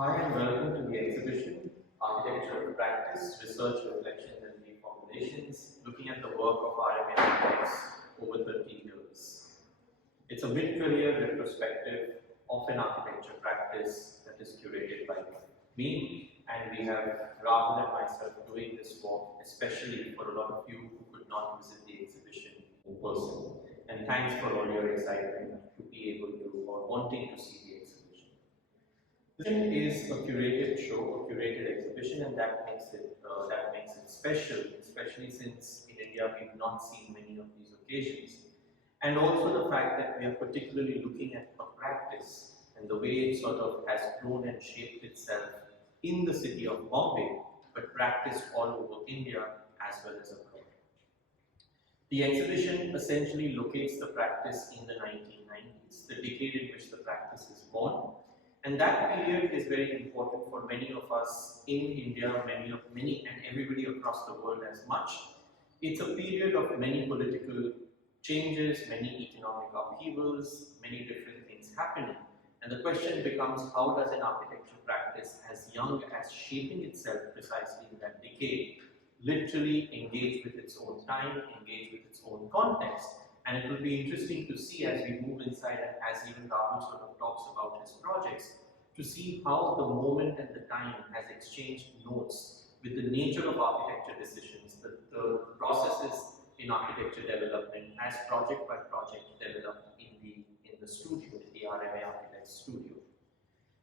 Hi and welcome to the exhibition, Architecture of Practice, Research, Reflections and Reformulations, looking at the work of RMA Architects over 30 years. It's a mid-career retrospective of an architecture practice that is curated by me, and we have Rahul and myself doing this work, especially for a lot of you who could not visit the exhibition in person. And thanks for all your excitement to be able to or wanting to see the exhibition. This is a curated show, a curated exhibition, and that makes it special, especially since in India we've not seen many of these occasions. And also the fact that we are particularly looking at a practice and the way it sort of has grown and shaped itself in the city of Bombay, but practiced all over India as well as abroad. The exhibition essentially locates the practice in the 1990s, the decade in which the practice is born. And that period is very important for many of us in India, many and everybody across the world as much. It's a period of many political changes, many economic upheavals, many different things happening. And the question becomes, how does an architecture practice as young as shaping itself precisely in that decade literally engage with its own time, engage with its own context? And it will be interesting to see as we move inside and as even Rahul sort of talks about his projects, to see how the moment and the time has exchanged notes with the nature of architecture decisions, the processes in architecture development as project by project developed in the studio, in the RMA Architects studio.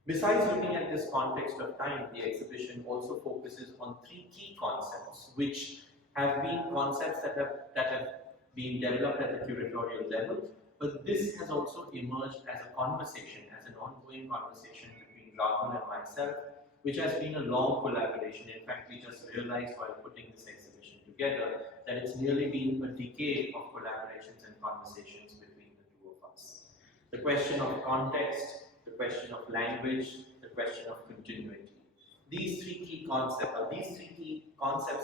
Besides looking at this context of time, the exhibition also focuses on three key concepts, which have been concepts that have been developed at the curatorial level, but this has also emerged as a conversation, as an ongoing conversation between Rahul and myself, which has been a long collaboration. In fact, we just realized while putting this exhibition together that it's nearly been a decade of collaborations and conversations between the two of us. The question of context, the question of language, the question of continuity. These three key concepts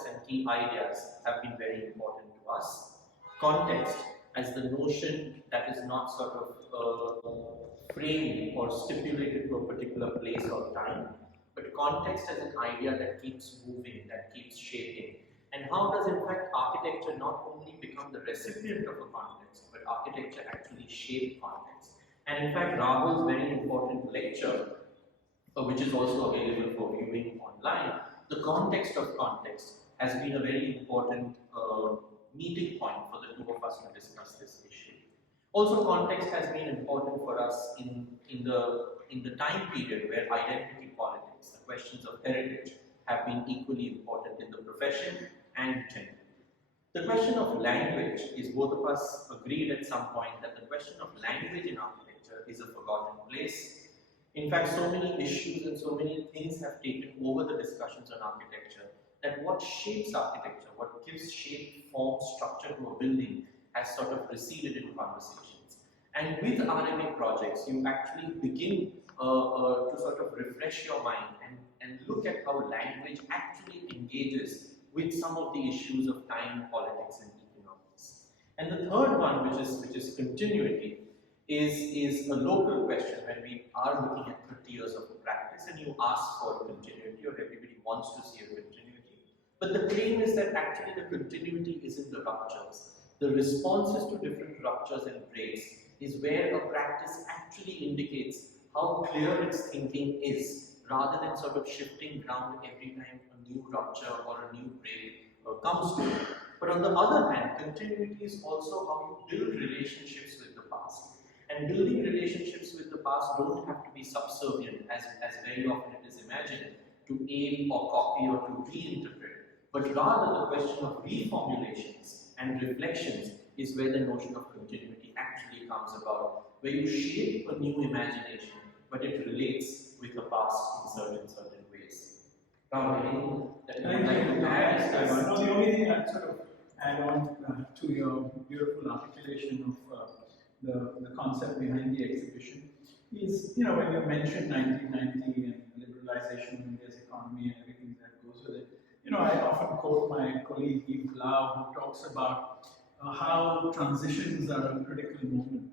and key ideas have been very important to us. Context as the notion that is not sort of framed or stipulated to a particular place or time, but context as an idea that keeps moving, that keeps shaping. And how does in fact architecture not only become the recipient of a context, but architecture actually shape context? And in fact, Rahul's very important lecture, which is also available for viewing online, the context of context has been a very important meeting point for the two of us to discuss this issue. Also, context has been important for us in the time period where identity politics, the questions of heritage, have been equally important in the profession and gender. The question of language is, both of us agreed at some point that the question of language in architecture is a forgotten place. In fact, so many issues and so many things have taken over the discussions on architecture that what shapes architecture, what gives shape, form, structure to a building has sort of receded in conversations. And with RMA projects, you actually begin to sort of refresh your mind and look at how language actually engages with some of the issues of time, politics, and economics. And the third one, which is continuity, is a local question when we are looking at 30 years of practice and you ask for continuity, or everybody wants to see a continuity. But the claim is that actually the continuity isn't the ruptures. The responses to different ruptures and breaks is where a practice actually indicates how clear its thinking is, rather than sort of shifting ground every time a new rupture or a new break comes to it. But on the other hand, continuity is also how you build relationships with the past. And building relationships with the past don't have to be subservient, as very often it is imagined, to aim or copy or to reinterpret. But rather the question of reformulations and reflections is where the notion of continuity actually comes about, where you shape a new imagination, but it relates with the past in certain ways. Now, anything that you would like to add? No, the only thing I'd sort of add on to your beautiful articulation of the concept behind the exhibition is, when you mentioned 1990 and liberalization of India's economy and everything that goes with it, I often quote my colleague Yves Lau, who talks about how transitions are a critical moment.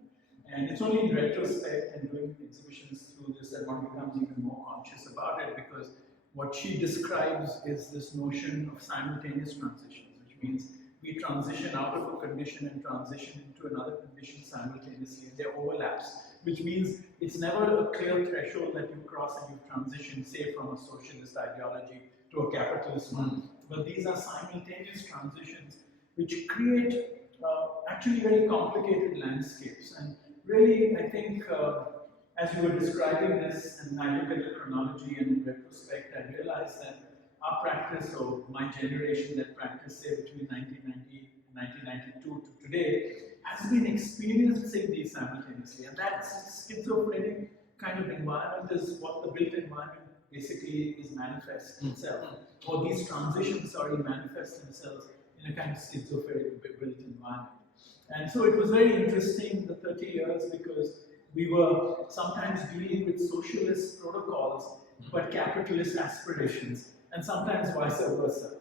And it's only in retrospect and doing exhibitions through this and one becomes even more conscious about it, because what she describes is this notion of simultaneous transitions, which means we transition out of a condition and transition into another condition simultaneously, and there are overlaps, which means it's never a clear threshold that you cross and you transition, say, from a socialist ideology to a capitalist one. But these are simultaneous transitions which create actually very complicated landscapes. And really, I think, as you were describing this, and I look at the chronology and in retrospect, I realized that our practice, or my generation that practiced, say, between 1990 and 1992 to today, has been experiencing these simultaneously. And that schizophrenic kind of environment is what the built environment basically is manifest itself, or these transitions, manifest themselves in a kind of schizophrenic built environment. And so it was very interesting, the 30 years, because we were sometimes dealing with socialist protocols, but capitalist aspirations, and sometimes vice versa.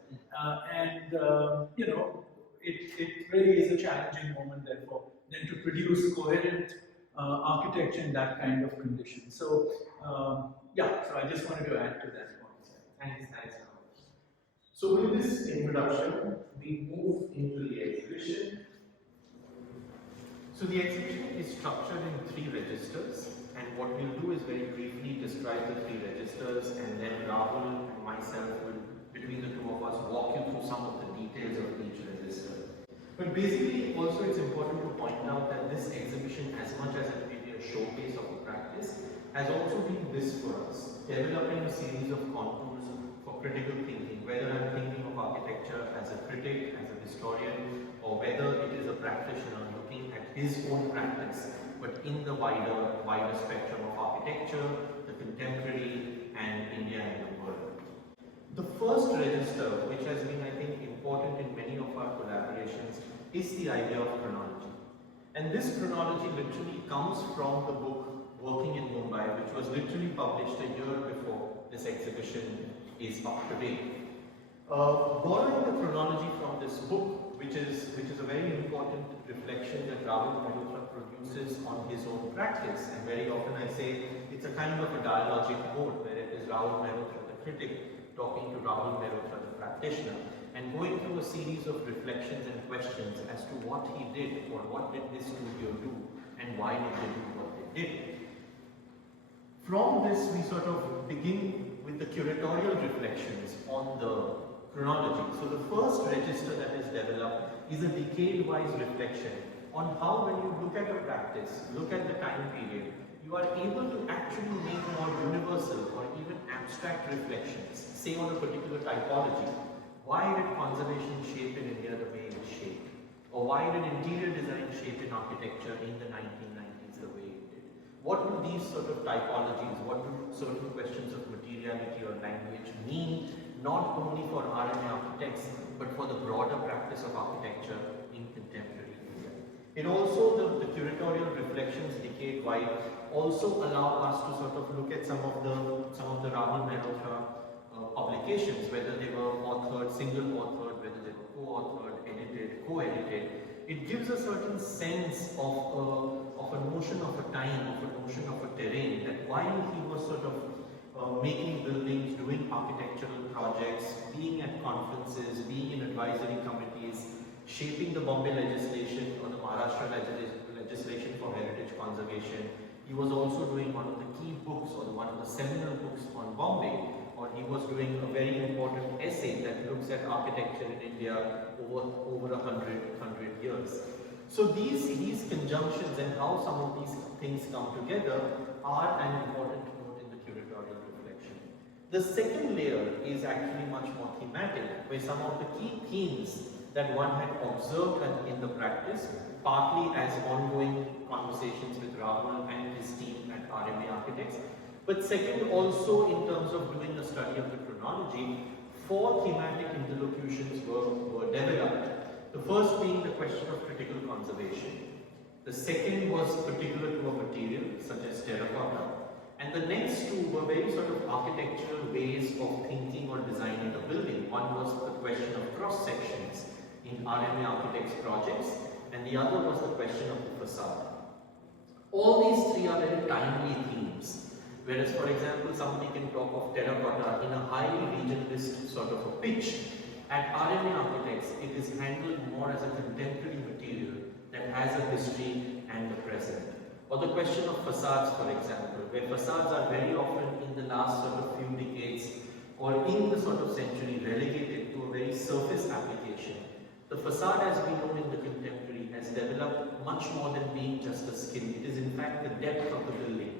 It really is a challenging moment, therefore, then to produce coherent architecture in that kind of condition. So, so I just wanted to add to that point. Thanks, Rahul. So with this introduction, we move into the exhibition. So the exhibition is structured in 3 registers, and what we'll do is very briefly describe the 3 registers, and then Rahul and myself will, between the 2 of us, walk you through some of the details of each register. But basically, also it's important to point out that this exhibition, as much as it may be a showcase of the practice, has also been this for us, developing a series of contours for critical thinking, whether I'm thinking of architecture as a critic, as a historian, or whether it is a practitioner looking at his own practice, but in the wider spectrum of architecture, the contemporary, and India and the world. The first register, which has been, I think, important in many of our collaborations, is the idea of chronology. And this chronology literally comes from the book Working in Mumbai, which was literally published a year before this exhibition is up to date. Borrowing the chronology from this book, which is a very important reflection that Rahul Mehrotra produces on his own practice, and very often I say it's a kind of a dialogic mode where it is Rahul Mehrotra, the critic, talking to Rahul Mehrotra, the practitioner, and going through a series of reflections and questions as to what he did, or what did this studio do, and why did they do what they did. From this, we sort of begin with the curatorial reflections on the chronology. So the first register that is developed is a decade-wise reflection on how, when you look at a practice, look at the time period, you are able to actually make more universal or even abstract reflections, say on a particular typology. Why did conservation shape in India the way it shaped? Or why did interior design shape in architecture in the 1990s the way it did? What do these sort of typologies, what do certain questions of materiality or language mean, not only for RMA Architects, but for the broader practice of architecture in contemporary India? It also, the curatorial reflections decade-wide also allow us to sort of look at some of the Rahul Mehrotra publications, whether they were authored, single-authored, whether they were co-authored, edited, co-edited. It gives a certain sense of a notion of a time, of a notion of a terrain, that while he was sort of making buildings, doing architectural projects, being at conferences, being in advisory committees, shaping the Bombay legislation or the Maharashtra legislation for heritage conservation, he was also doing one of the key books, or one of the seminal books on Bombay, or he was doing a very important essay that looks at architecture in India over 100 years. So these conjunctions and how some of these things come together are an important note in the curatorial reflection. The second layer is actually much more thematic, where some of the key themes that one had observed in the practice, partly as ongoing conversations with Rahul and his team at RMA Architects, but second also in terms of doing a study of the chronology, 4 thematic interlocutions were developed. The first being the question of critical conservation. The second was particular to a material such as terracotta. And the next 2 were very sort of architectural ways of thinking or designing a building. One was the question of cross sections in RMA Architects projects, and the other was the question of the facade. All these 3 are very timely themes, Whereas, for example, somebody can talk of terracotta in a highly regionalist sort of a pitch. At RMA Architects, it is handled more as a contemporary material that has a history and a present. Or the question of facades, for example, where facades are very often in the last sort of few decades or in the sort of century relegated to a very surface application. The facade, as we know in the contemporary, has developed much more than being just a skin. It is in fact the depth of the building.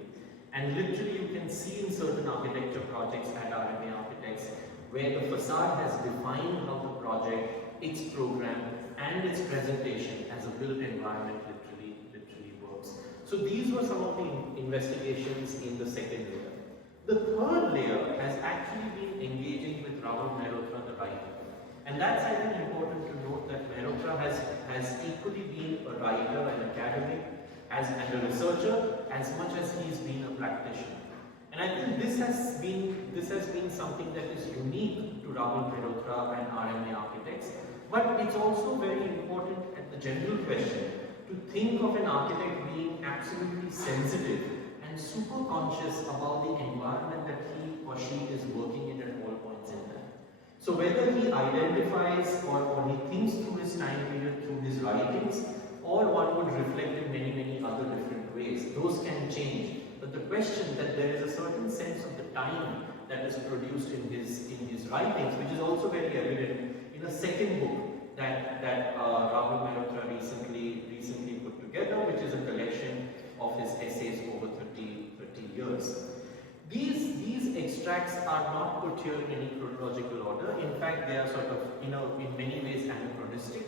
And literally you can see in certain architecture projects at RMA Architects where the facade has defined how the project, its program and its presentation as a built environment literally works. So these were some of the investigations in the second layer. The third layer has actually been engaging with Rahul Mehrotra, the writer. And that's, I think, important to note that Mehrotra has equally been a writer, an academic, and a researcher, as much as he's been a practitioner. And I think this has been something that is unique to Rahul Mehrotra and RMA Architects. But it's also very important at the general question to think of an architect being absolutely sensitive and super conscious about the environment that he or she is working in at all points in time. So whether he identifies or he thinks through his time period through his writings, or one would reflect in many other different ways, those can change. But the question that there is a certain sense of the time that is produced in his writings, which is also very evident in a second book that Rahul Mehrotra recently put together, which is a collection of his essays over 30 years. These extracts are not put here in any chronological order. In fact, they are sort of, in many ways anachronistic.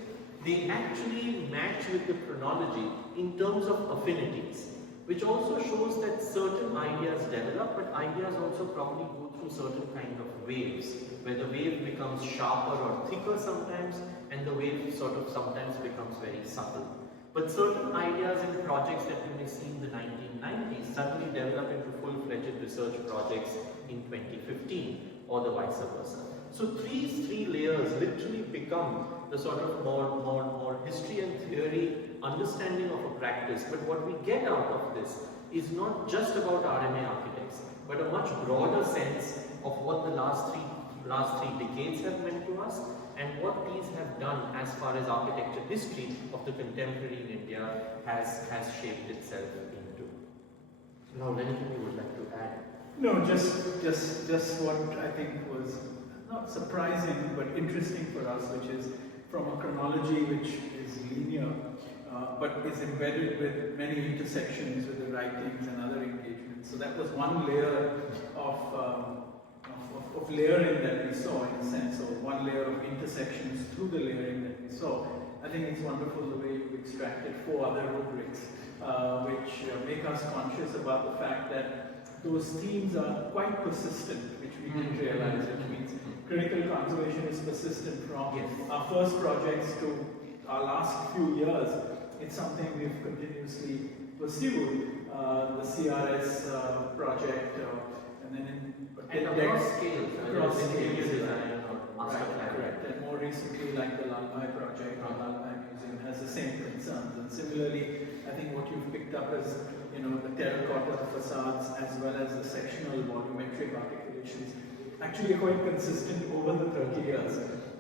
They actually match with the chronology in terms of affinities, which also shows that certain ideas develop, but ideas also probably go through certain kind of waves, where the wave becomes sharper or thicker sometimes, and the wave sort of sometimes becomes very subtle. But certain ideas and projects that you may see in the 1990s suddenly develop into full-fledged research projects in 2015, or the vice versa. So these three layers literally become the sort of more history and theory understanding of a practice. But what we get out of this is not just about RMA Architects, but a much broader sense of what the last three decades have meant to us, and what these have done as far as architecture history of the contemporary in India has shaped itself into. Now, anything you would like to add? No, just what I think was not surprising but interesting for us, which is from a chronology which is linear, but is embedded with many intersections with the writings and other engagements. So that was one layer of layering that we saw, in a sense, or one layer of intersections through the layering that we saw. I think it's wonderful the way you extracted 4 other rubrics, which make us conscious about the fact that those themes are quite persistent, which we didn't realize, which means critical conservation is persistent from our first projects to our last few years. It's something we've continuously pursued. The CRS project, and then across scales, across interior scales, design or master plan. Correct. And more recently, like the Lalbhai project or Lalbhai Museum has the same concerns. And similarly, I think what you've picked up is, the terracotta facades as well as the sectional volumetric articulations actually are quite consistent over the 30 years.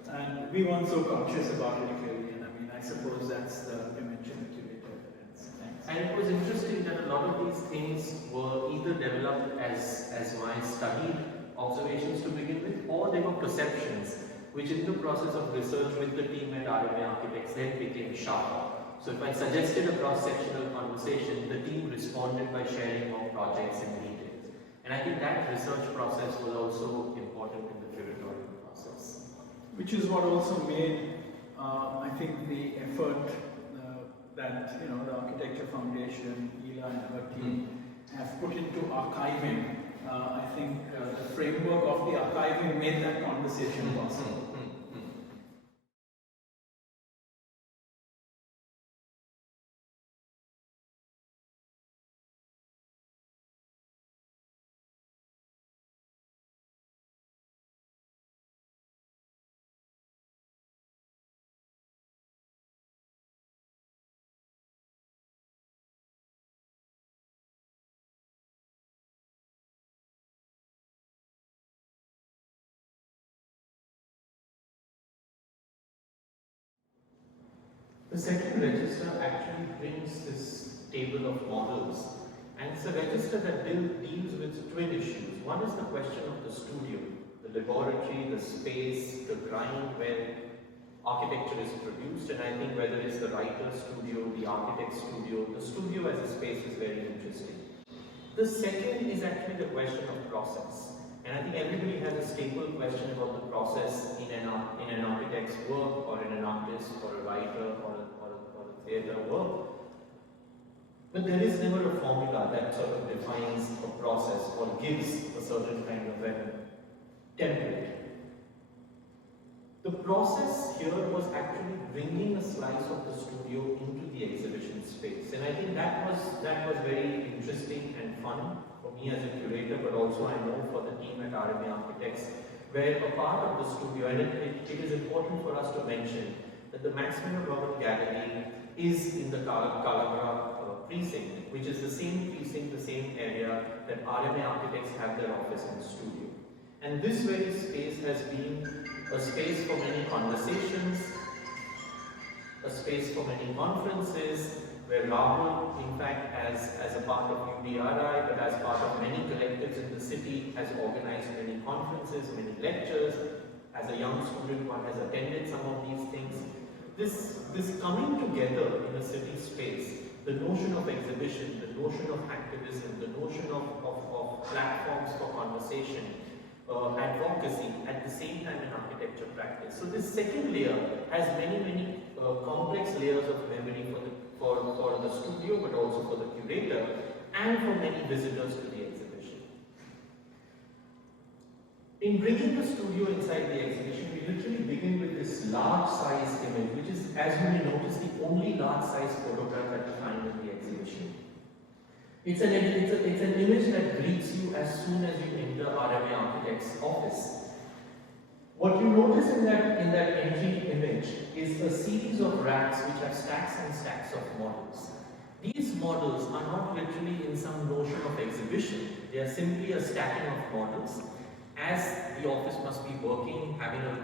And we weren't so conscious about it clearly. And I mean, I suppose that's the dimension that you later evidence. Thanks. And it was interesting that a lot of these things were either developed as my studied observations to begin with, or they were perceptions, which in the process of research with the team at RMA Architects then became sharper. So if I suggested a cross-sectional conversation, the team responded by sharing more projects and details. And I think that research process was also important in the curatorial process. Which is what also made, I think, the effort that the Architecture Foundation, Ela and her team have put into archiving. I think the framework of the archiving made that conversation possible. second register actually brings this table of models, and it's a register that deals with twin issues. One is the question of the studio, the laboratory, the space, the grind where architecture is produced, and I think whether it's the writer's studio, the architect's studio, the studio as a space is very interesting. The second is actually the question of process. And I think everybody has a staple question about the process in an architect's work, or in an artist, or a writer, or a theatre work. But there is never a formula that sort of defines a process or gives a certain kind of a template. The process here was actually bringing a slice of the studio into the exhibition space, and I think that was very interesting and fun for me as a curator, but also I know for the team at RMA Architects, where a part of the studio, and it is important for us to mention that the Mueller Bhavan Gallery is in the Kalagra precinct, which is the same precinct, the same area that RMA Architects have their office and studio. And this very space has been a space for many conversations, a space for many conferences, where Rahul, in fact, as a part of UDRI, but as part of many collectives in the city, has organized many conferences, many lectures. As a young student, one has attended some of these things. This coming together in a city space, the notion of exhibition, the notion of activism, the notion of platforms for conversation, advocacy, at the same time in architecture practice. So this second layer has many complex layers of memory for the studio, but also for the curator and for many visitors to the exhibition. In bringing the studio inside the exhibition, we literally begin with this large size image, which is, as you may notice, the only large size photograph that you find in the exhibition. It's an image that greets you as soon as you enter RMA Architects' office. What you notice in that entry image is a series of racks which have stacks and stacks of models. These models are not literally in some notion of exhibition, they are simply a stacking of models. As the office must be working,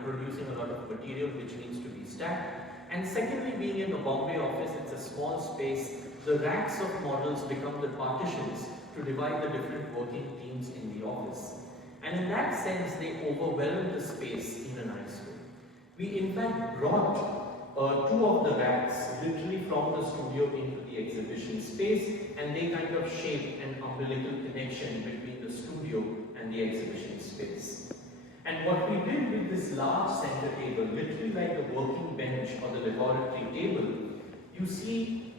producing a lot of material which needs to be stacked. And secondly, being in a Bombay office, it's a small space. The racks of models become the partitions to divide the different working teams in the office. And in that sense, they overwhelm the space in a nice way. We in fact brought two of the racks literally from the studio into the exhibition space, and they kind of shape an umbilical connection between the studio and the exhibition space. And what we did with this large center table, literally like the working bench or the laboratory table, you see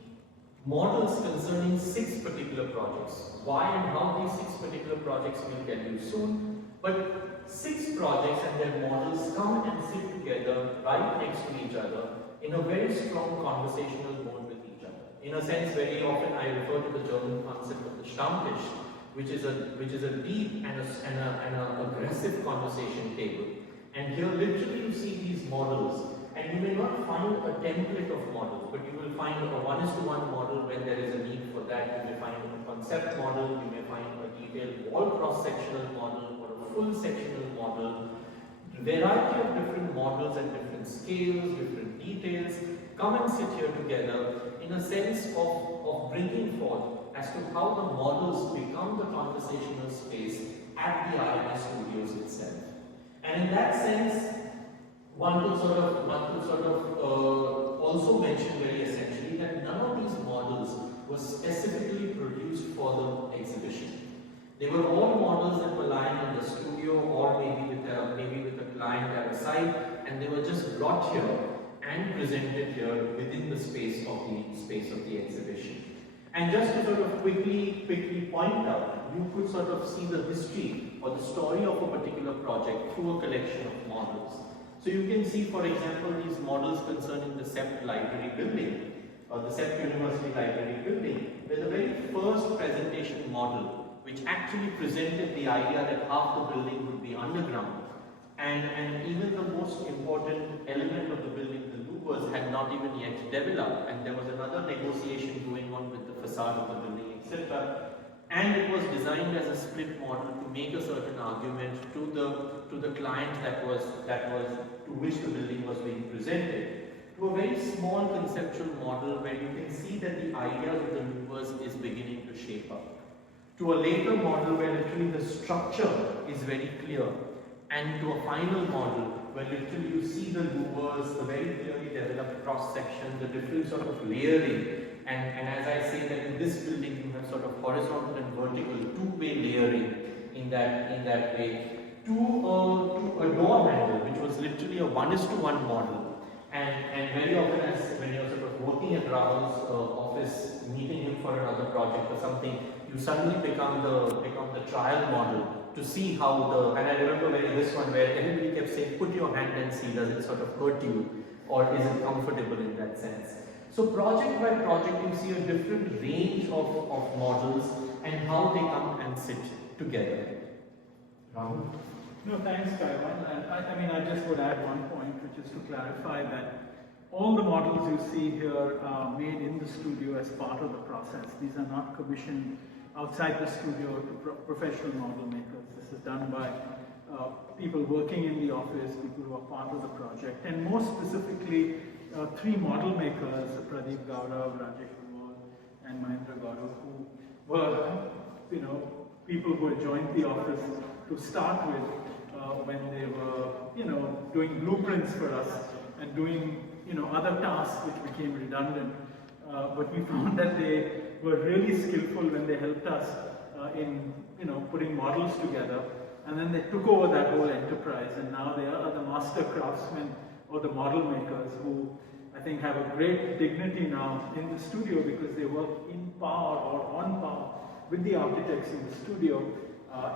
models concerning 6 particular projects. Why and how these 6 particular projects we'll tell you soon, but 6 projects and their models come and sit together right next to each other in a very strong conversational mode with each other. In a sense, very often I refer to the German concept of the Stammtisch, which is a deep and an aggressive conversation table. And here literally you see these models, and you may not find a template of models, but you will find a 1:1 model when there is a need for that. You may find a concept model, you may find a detailed wall cross-sectional model, or a full sectional model. A variety of different models at different scales, different details, come and sit here together in a sense of bringing forth as to how the models become the conversational space at the RMA studios itself. And in that sense, one could sort of also mention very essentially that none of these models were specifically produced for the exhibition. They were all models that were lying in the studio or maybe with a client at a site, and they were just brought here and presented here within the space of the exhibition. And just to sort of quickly point out, you could sort of see the history or the story of a particular project through a collection of models. So you can see, for example, these models concerning the CEPT library building, or the CEPT University Library building, where the very first presentation model, which actually presented the idea that half the building would be underground, and even the most important element of the building, the louvers, had not even yet developed, and there was another negotiation going on with the facade of the building, etc. And it was designed as a split model to make a certain argument to the client that was to which the building was being presented. to a very small conceptual model where you can see that the ideas of the louvers is beginning to shape up, to a later model where literally the structure is very clear, and to a final model where literally you see the louvers, the very clearly developed cross section, the different sort of layering, and as I say that in this building you have sort of horizontal and vertical two-way layering in that way, to a door handle which was literally a 1:1 model. And very often, as when you're sort of working at Rahul's office, meeting him for another project or something, you suddenly become the trial model to see how and I remember this one where everybody kept saying, put your hand and see, does it sort of hurt you or is it comfortable in that sense? So project by project you see a different range of models and how they come and sit together. Rahul? No, thanks, Kaiwan. I mean, I just would add one point, which is to clarify that all the models you see here are made in the studio as part of the process. These are not commissioned outside the studio to professional model makers. This is done by people working in the office, people who are part of the project, and more specifically, three model makers, Pradeep Gaurav, Rajesh Kumar, and Mahendra Gaurav, who were, people who had joined the office to start with when they were, doing blueprints for us and doing, other tasks which became redundant. But we found that they were really skillful when they helped us in, putting models together. And then they took over that whole enterprise, and now they are the master craftsmen or the model makers who I think have a great dignity now in the studio because they work in par or on par with the architects in the studio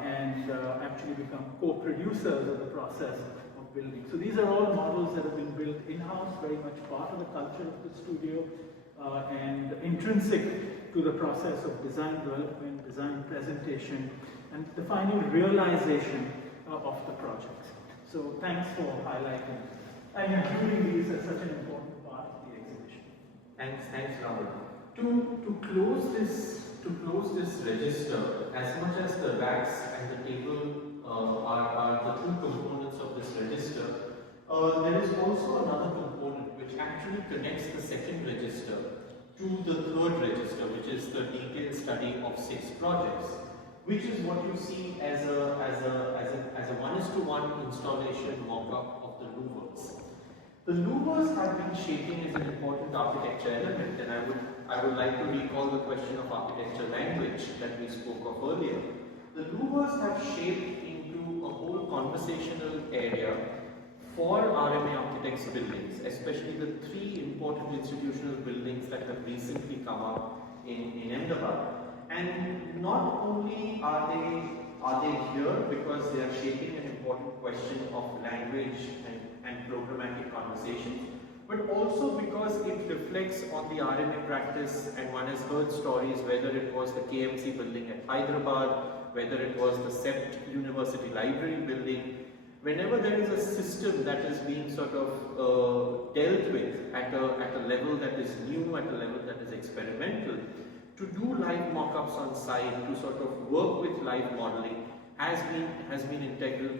and actually become co-producers of the process of building. So these are all models that have been built in-house, very much part of the culture of the studio and intrinsic to the process of design development, design presentation, and the final realization of the projects. So thanks for highlighting and including these as such an important part of the exhibition. Thanks, Rahul. To close this register, as much as the racks and the table are the two components of this register, there is also another component which actually connects the second register to the third register, which is the detailed study of 6 projects, which is what you see as a 1:1 installation mock-up of the louvers. The louvers have been shaping as an important architecture element, and I would like to recall the question of architecture language that we spoke of earlier. The louvers have shaped into a whole conversational area for RMA Architects buildings, especially the 3 important institutional buildings that have recently come up in Ahmedabad. And not only are they here because they are shaping an important question of language and programmatic conversation, but also because it reflects on the RMA practice, and one has heard stories whether it was the KMC building at Hyderabad, whether it was the CEPT University Library building. Whenever there is a system that is being sort of dealt with at a level that is new, at a level that is experimental, to do live mock-ups on site, to sort of work with live modeling has been integral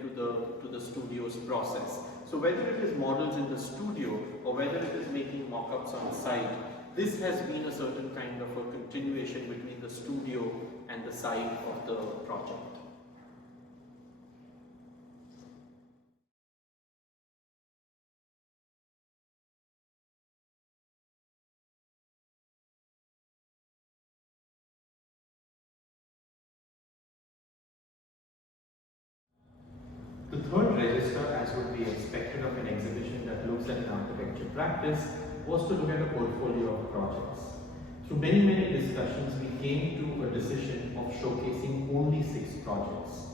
to the studio's process. So whether it is models in the studio or whether it is making mock-ups on site, this has been a certain kind of a continuation between the studio and the site of the project. The third register, as would be expected of an exhibition that looks at an architecture practice, was to look at a portfolio of projects. Through many discussions, we came to a decision of showcasing only 6 projects.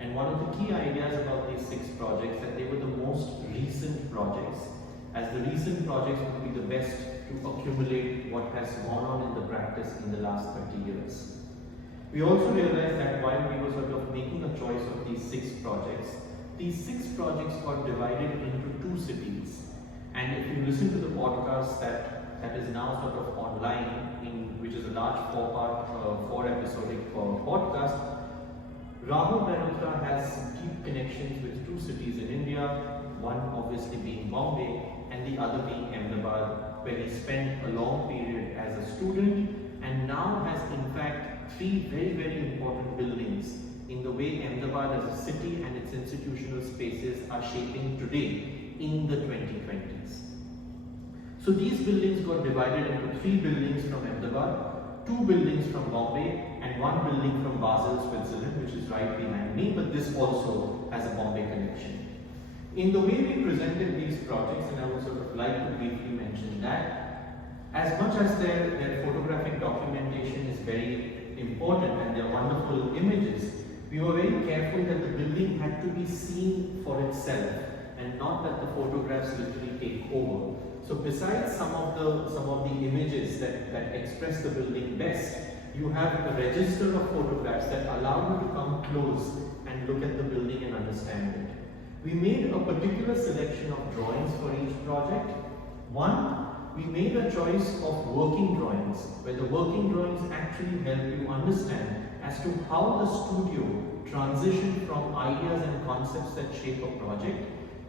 And one of the key ideas about these 6 projects that they were the most recent projects, as the recent projects would be the best to accumulate what has gone on in the practice in the last 30 years. We also realized that while we were sort of making a choice of these 6 projects, these 6 projects got divided into 2 cities. And if you listen to the podcast that is now sort of online, which is a large 4-episodic podcast, Rahul Mehrotra has deep connections with 2 cities in India, one obviously being Bombay, and the other being Ahmedabad, where he spent a long period as a student and now has in fact three very important buildings in the way Ahmedabad as a city and its institutional spaces are shaping today in the 2020s. So these buildings got divided into 3 buildings from Ahmedabad, 2 buildings from Bombay, and 1 building from Basel, Switzerland, which is right behind me, but this also has a Bombay connection. In the way we presented these projects, and I would sort of like to briefly mention that, as much as their photographic documentation is very important and they're wonderful images, we were very careful that the building had to be seen for itself and not that the photographs literally take over. So besides some of the images that express the building best, you have a register of photographs that allow you to come close and look at the building and understand it. We made a particular selection of drawings for each project. One, we made a choice of working drawings, where the working drawings actually help you understand as to how the studio transitioned from ideas and concepts that shape a project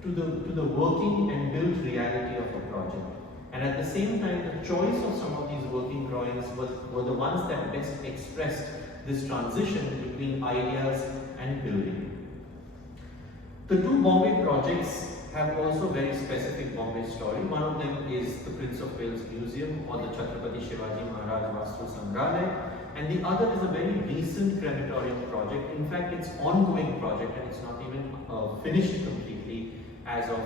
to the working and built reality of a project. And at the same time, the choice of some of these working drawings were the ones that best expressed this transition between ideas and building. The 2 Bombay projects have also very specific Bombay story. One of them is the Prince of Wales Museum or the Chhatrapati Shivaji Maharaj Vastu Sangrahalaya, and the other is a very recent crematorium project. In fact, it's ongoing project and it's not even finished completely as of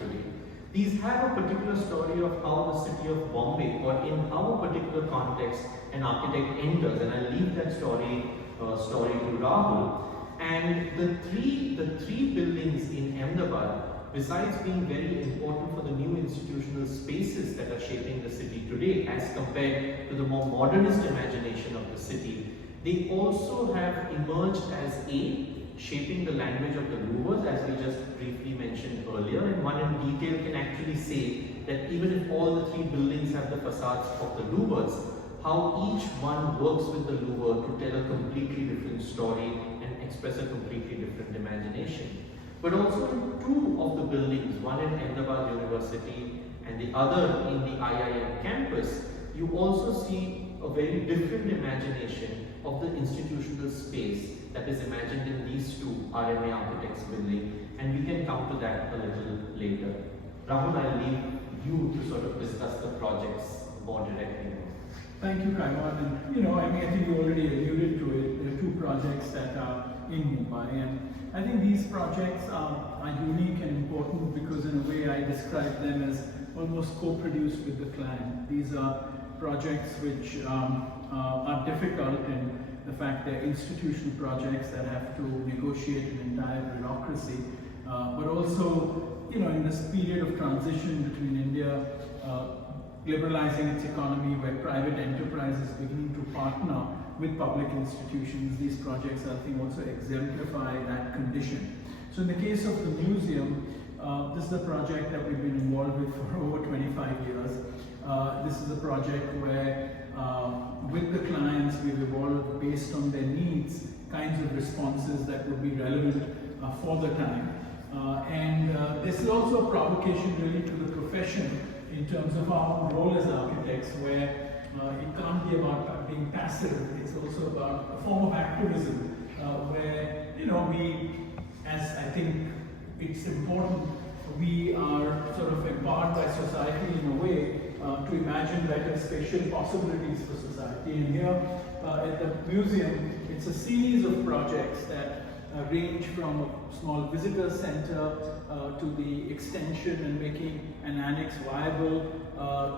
today. These have a particular story of how the city of Bombay, or in how a particular context an architect enters, and I'll leave that story to Rahul. And the three buildings in Ahmedabad, besides being very important for the new institutional spaces that are shaping the city today as compared to the more modernist imagination of the city, they also have emerged as shaping the language of the louvers, as we just briefly mentioned earlier, and one in detail can actually say that even if all the 3 buildings have the facades of the louvers, how each one works with the louver to tell a completely different story and express a completely different imagination. But also in 2 of the buildings, one in Ahmedabad University and the other in the IIM campus, you also see a very different imagination of the institutional space that is imagined in these 2 RMA Architects buildings, and we can come to that a little later. Rahul, I'll leave you to sort of discuss the projects more directly. Thank you, Kaiwan. And I think you already alluded to it. There are 2 projects that are in Mumbai, and I think these projects are unique and important because in a way I describe them as almost co-produced with the client. These are projects which are difficult in the fact they're institutional projects that have to negotiate an entire bureaucracy, but also, in this period of transition between India liberalizing its economy, where private enterprise is beginning to partner with public institutions, these projects, I think, also exemplify that condition. So in the case of the museum, this is a project that we've been involved with for over 25 years. This is a project where with the clients we've evolved based on their needs, kinds of responses that would be relevant for the time. And this is also a provocation really to the profession in terms of our own role as architects, where it can't be about being passive, it's also about a form of activism, where, we, as I think it's important, we are sort of empowered by society in a way to imagine better spatial possibilities for society. And here at the museum, it's a series of projects that range from a small visitor center to the extension and making an annex viable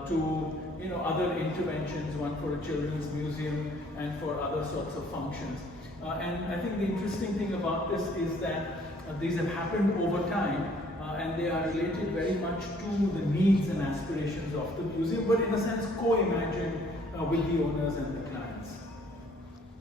to other interventions, one for a children's museum and for other sorts of functions. And I think the interesting thing about this is that these have happened over time and they are related very much to the needs and aspirations of the museum, but in a sense co-imagined with the owners and the clients.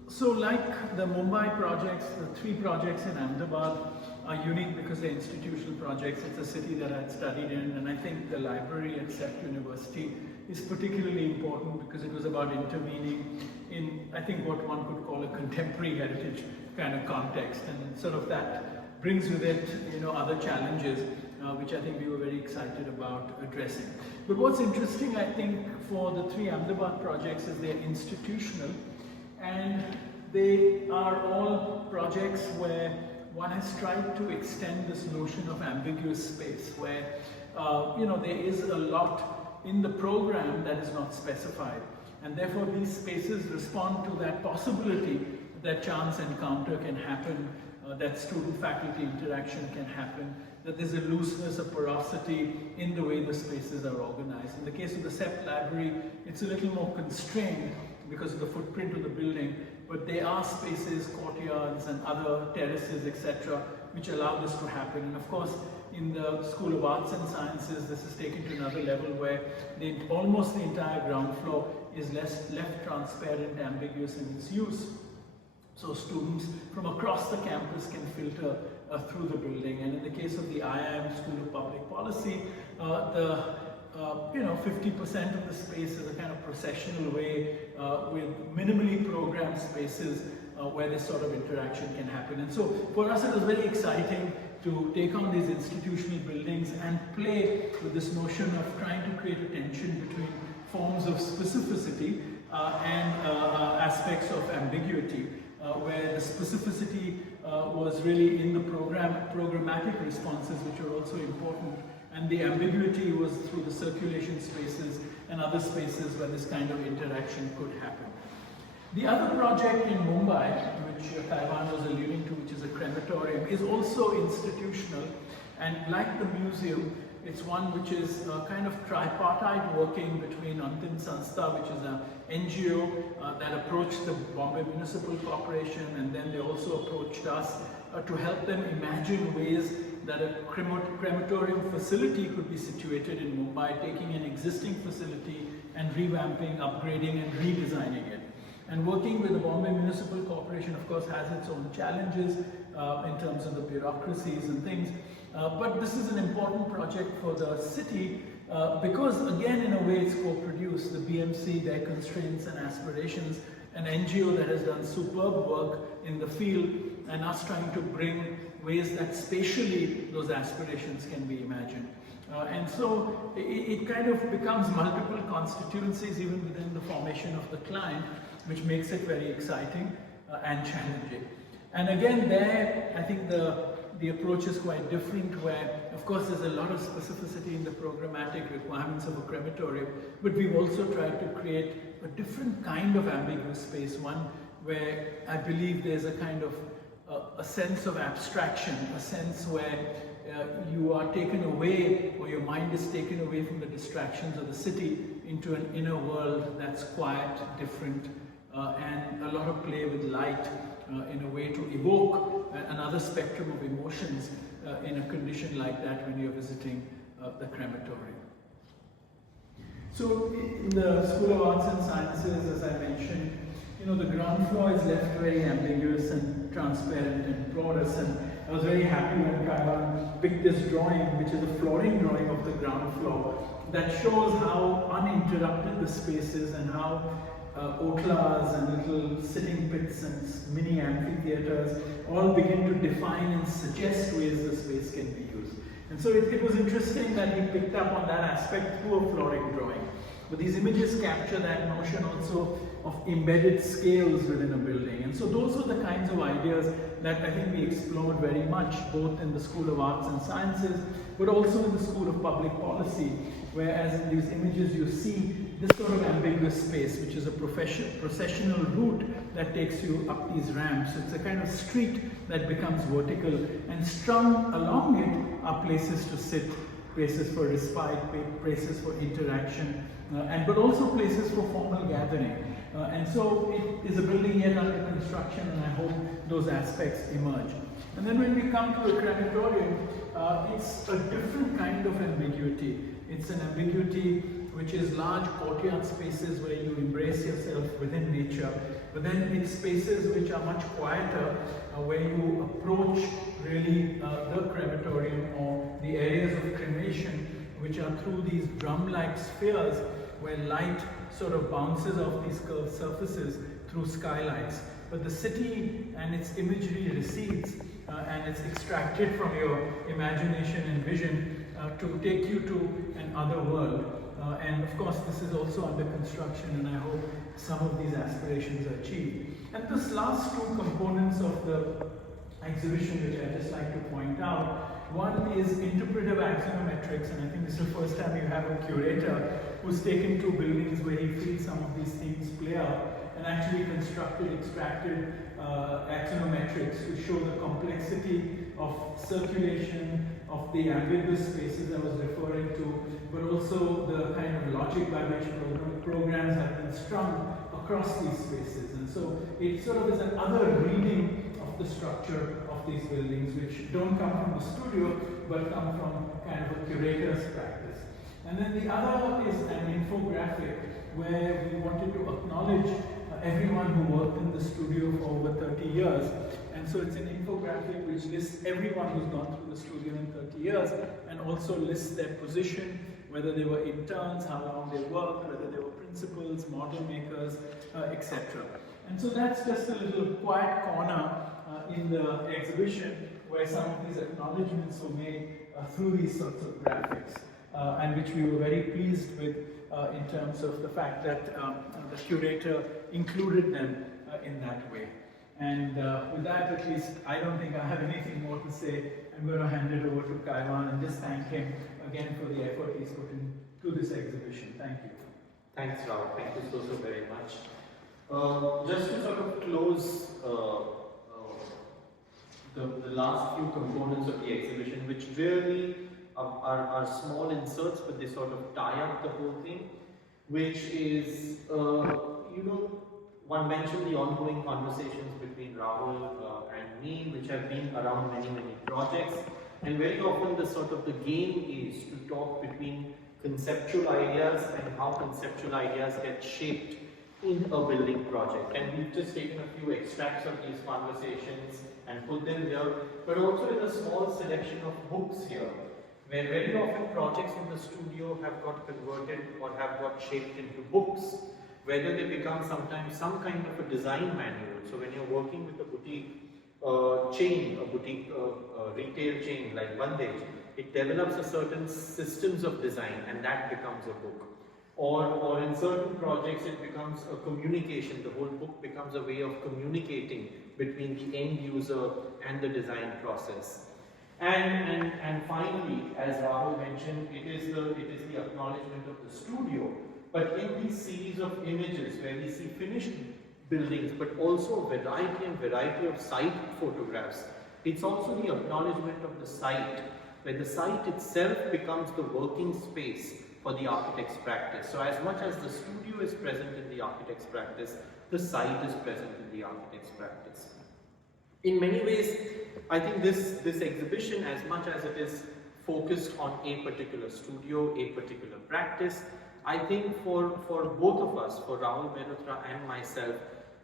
So like the Mumbai projects, the 3 projects in Ahmedabad are unique because they're institutional projects. It's a city that I'd studied in, and I think the library at Seth University is particularly important because it was about intervening in, I think, what one could call a contemporary heritage kind of context, and sort of that brings with it, other challenges. which I think we were very excited about addressing. But what's interesting, I think, for the three Ahmedabad projects is they're institutional, and they are all projects where one has tried to extend this notion of ambiguous space, where there is a lot in the program that is not specified, and therefore these spaces respond to that possibility that chance encounter can happen, that student-faculty interaction can happen, that there's a looseness, a porosity in the way the spaces are organized. In the case of the CEP library, it's a little more constrained because of the footprint of the building, but there are spaces, courtyards and other terraces, etc., which allow this to happen. And of course, in the School of Arts and Sciences, this is taken to another level where almost the entire ground floor is left transparent, ambiguous in its use. So students from across the campus can filter through the building. And in the case of the IIM School of Public Policy, 50% of the space is a kind of processional way with minimally programmed spaces where this sort of interaction can happen. And so for us it was very exciting to take on these institutional buildings and play with this notion of trying to create a tension between forms of specificity and aspects of ambiguity, where the specificity was really in the programmatic responses, which are also important, and the ambiguity was through the circulation spaces and other spaces where this kind of interaction could happen. The other project in Mumbai, which Kaiwan was alluding to, which is a crematorium, is also institutional, and like the museum, it's one which is kind of tripartite working between Antin Sanstha, which is an NGO that approached the Bombay Municipal Corporation, and then they also approached us to help them imagine ways that a crematorium facility could be situated in Mumbai, taking an existing facility and revamping, upgrading and redesigning it. And working with the Bombay Municipal Corporation, of course, has its own challenges in terms of the bureaucracies and things. But this is an important project for the city because, again, in a way it's co-produced. The BMC, their constraints and aspirations, an NGO that has done superb work in the field, and us trying to bring ways that spatially those aspirations can be imagined. And so it kind of becomes multiple constituencies even within the formation of the client, which makes it very exciting and challenging. And again, there, I think the approach is quite different, where, of course, there's a lot of specificity in the programmatic requirements of a crematorium, but we've also tried to create a different kind of ambiguous space, one where I believe there's a kind of a sense of abstraction, a sense where you are taken away, or your mind is taken away from the distractions of the city into an inner world that's quiet, different, and a lot of play with light in a way to evoke another spectrum of emotions in a condition like that when you're visiting the crematorium. So in the School of Arts and Sciences, as I mentioned, the ground floor is left very ambiguous and transparent and porous, and I was very happy when Kaiwan picked this drawing, which is a flooring drawing of the ground floor, that shows how uninterrupted the space is and how otlas and little sitting pits and mini amphitheaters all begin to define and suggest ways the space can be used. And so it was interesting that he picked up on that aspect through a flooring drawing. But these images capture that notion also of embedded scales within a building. And so those were the kinds of ideas that I think we explored very much, both in the School of Arts and Sciences, but also in the School of Public Policy, whereas in these images you see this sort of ambiguous space, which is a processional route that takes you up these ramps. It's a kind of street that becomes vertical, and strung along it are places to sit, places for respite, places for interaction, but also places for formal gathering. And so it is a building yet under construction, and I hope those aspects emerge. And then when we come to a crematorium, it's a different kind of ambiguity. It's an ambiguity which is large courtyard spaces where you embrace yourself within nature, but then it's spaces which are much quieter, where you approach really the crematorium or the areas of cremation, which are through these drum-like spheres where light sort of bounces off these curved surfaces through skylights. But the city and its imagery recedes, and it's extracted from your imagination and vision to take you to another world. And of course, this is also under construction, and I hope some of these aspirations are achieved. And this last two components of the exhibition, which I'd just like to point out, one is interpretive axonometrics, and I think this is the first time you have a curator who's taken two buildings where he feels some of these themes play out and actually constructed, extracted axonometrics to show the complexity of circulation, of the ambiguous spaces I was referring to, but also the kind of logic by which programs have been strung across these spaces. And so it sort of is another reading of the structure of these buildings, which don't come from the studio, but come from kind of a curator's practice. And then the other is an infographic where we wanted to acknowledge everyone who worked in the studio for over 30 years. And so it's an infographic which lists everyone who's gone through the studio in 30 years and also lists their position, whether they were interns, how long they worked, whether they were principals, model makers, etc. And so that's just a little quiet corner in the exhibition where some of these acknowledgements were made through these sorts of graphics, and which we were very pleased with in terms of the fact that the curator included them in that way. And with that, at least, I don't think I have anything more to say. I'm going to hand it over to Kaiwan and just thank him again for the effort he's put into this exhibition. Thank you. Thanks, Rahul. Thank you so very much. Just to sort of close the last few components of the exhibition, which really are small inserts, but they sort of tie up the whole thing, which is, one mentioned the ongoing conversations between Rahul and me, which have been around many projects, and very often the game is to talk between conceptual ideas and how conceptual ideas get shaped in a building project. And we've just taken a few extracts of these conversations and put them here, but also in a small selection of books here, where very often projects in the studio have got converted or have got shaped into books, whether they become sometimes some kind of a design manual. So when you're working with a boutique chain, a boutique retail chain like Bandage, it develops a certain systems of design and that becomes a book. Or in certain projects it becomes a communication, the whole book becomes a way of communicating between the end user and the design process. And finally, as Rahul mentioned, it is the acknowledgement of the studio. But in these series of images where we see finished buildings, but also a variety of site photographs, it's also the acknowledgement of the site, where the site itself becomes the working space for the architect's practice. So as much as the studio is present in the architect's practice, the site is present in the architect's practice. In many ways, I think this exhibition, as much as it is focused on a particular studio, a particular practice, I think for both of us, for Rahul Mehrotra and myself,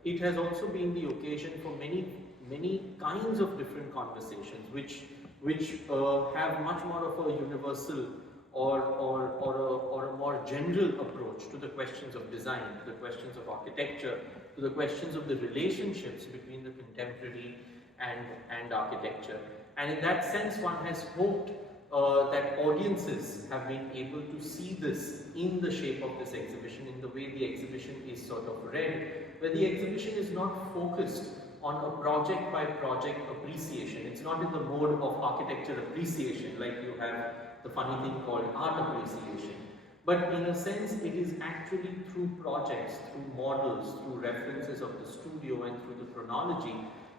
it has also been the occasion for many kinds of different conversations, which have much more of a universal or a more general approach to the questions of design, to the questions of architecture, to the questions of the relationships between the contemporary and architecture. And in that sense, one has hoped that audiences have been able to see this in the shape of this exhibition, in the way the exhibition is sort of read, where the exhibition is not focused on a project by project appreciation. It's not in the mode of architecture appreciation like you have the funny thing called art appreciation. But in a sense, it is actually through projects, through models, through references of the studio and through the chronology,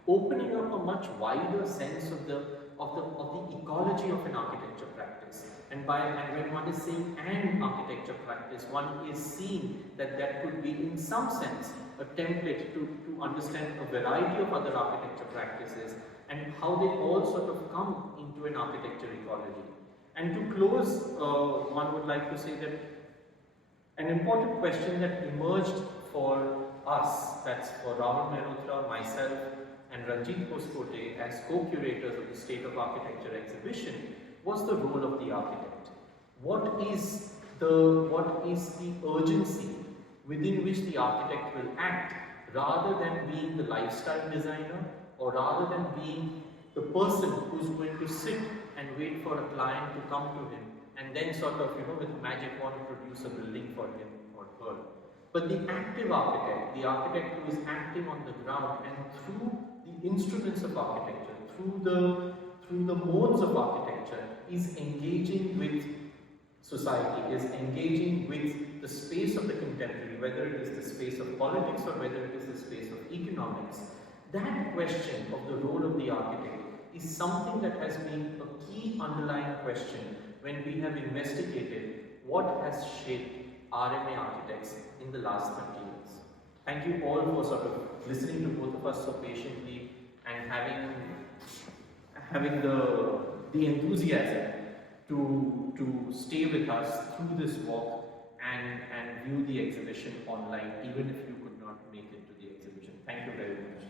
opening up a much wider sense of the ecology of an architecture practice. And when one is saying an architecture practice, one is seeing that could be in some sense a template to understand a variety of other architecture practices and how they all sort of come into an architecture ecology. And to close, one would like to say that an important question that emerged for us, that's for Rahul Mehrotra, myself, and Ranjit Hoskote as co-curators of the State of Architecture exhibition, was the role of the architect. What is the urgency within which the architect will act, rather than being the lifestyle designer, or rather than being the person who's going to sit and wait for a client to come to him and then sort of, with a magic wand produce a building for him or her. But the active architect, the architect who is acting on the ground and through the instruments of architecture, through the modes of architecture, is engaging with society, is engaging with the space of the contemporary, whether it is the space of politics or whether it is the space of economics. That question of the role of the architect is something that has been a key underlying question when we have investigated what has shaped RMA Architects in the last 30 years. Thank you all for sort of listening to both of us so patiently and having the enthusiasm to stay with us through this walk and view the exhibition online, even if you could not make it to the exhibition. Thank you very much.